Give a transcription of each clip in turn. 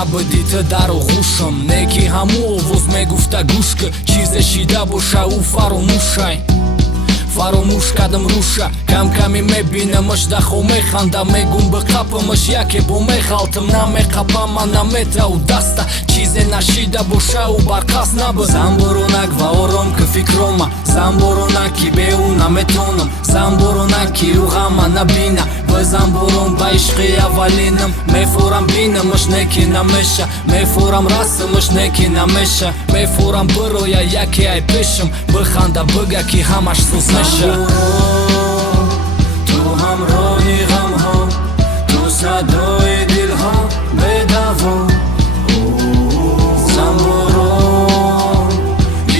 набудите дару гушам неки ҳаму овоз мегуфта гӯшка чизе шида боша ӯ фаромӯшай фаромӯш кардам рӯша кам-каме мебинамаш дахо механда мегум биқапамаш яке бо мехалтам намеқапама наметау даста чизе нашида боша ӯ барқас наба замборонак ва ором ки фикрома замборонак ки беӯ наметонам замборонак ки ӯ ғама набина ба замборон ба ишқи аввалинам мефорам бинамаш неки намеша мефорам расамаш неки намеша мефорам бироя яке ай пешам биханда бига ки ҳамаш сӯз меша ту ҳамроҳи ғамҳо ту садои дилҳо бедаво замборон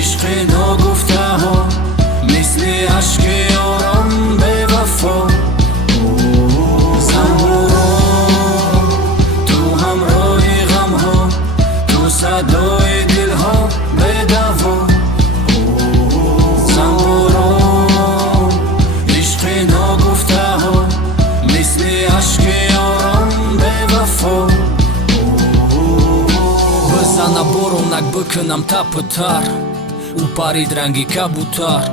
ишқи ногуфтаҳо мисли ашки ором бевафо замборон ту ҳамроҳи ғамҳо ту садои дилҳо бедаво бизана боронак бикунам тапитар ӯ парид ранги кабутар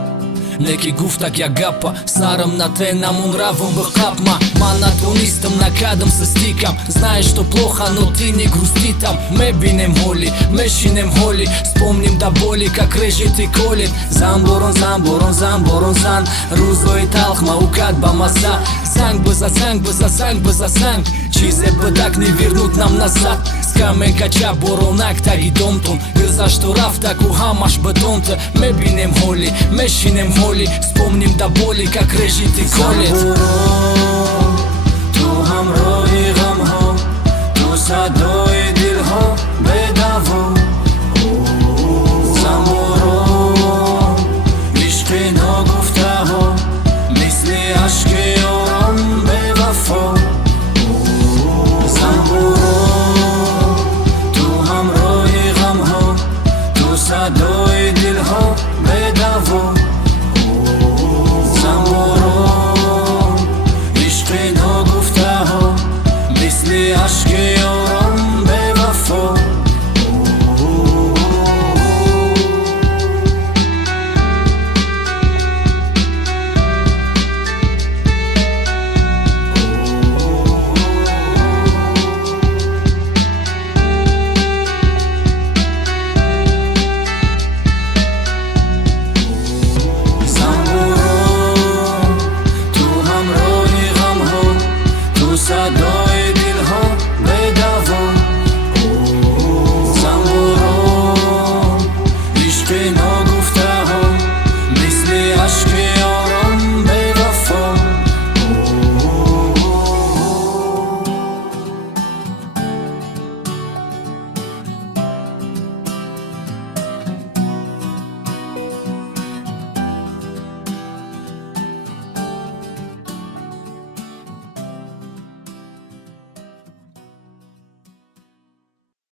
неки гуфтак як гапа сарам на те намун равон биқапма ман натонистам накардам систикам знаешь что плохо но ты не грусти там мебинем ҳоли мешинем ҳоли вспомним до боли как режет и колет замборон замборон замборон зан рӯзҳои талх маукад ба маза занг биза занг биза занг биза занг чизе бидак не вернут нам назад скамейка чап боронак таги домтон гузашто рафтаку ҳамаш бетонта мебинем ҳоли мешинем ҳоли вспомним до боли как режет и колет замборон ту ҳамроҳи ғамҳо ту садои дилҳо бедаво замборон ишқи ногуфтаҳо мисли ашки ором бевафо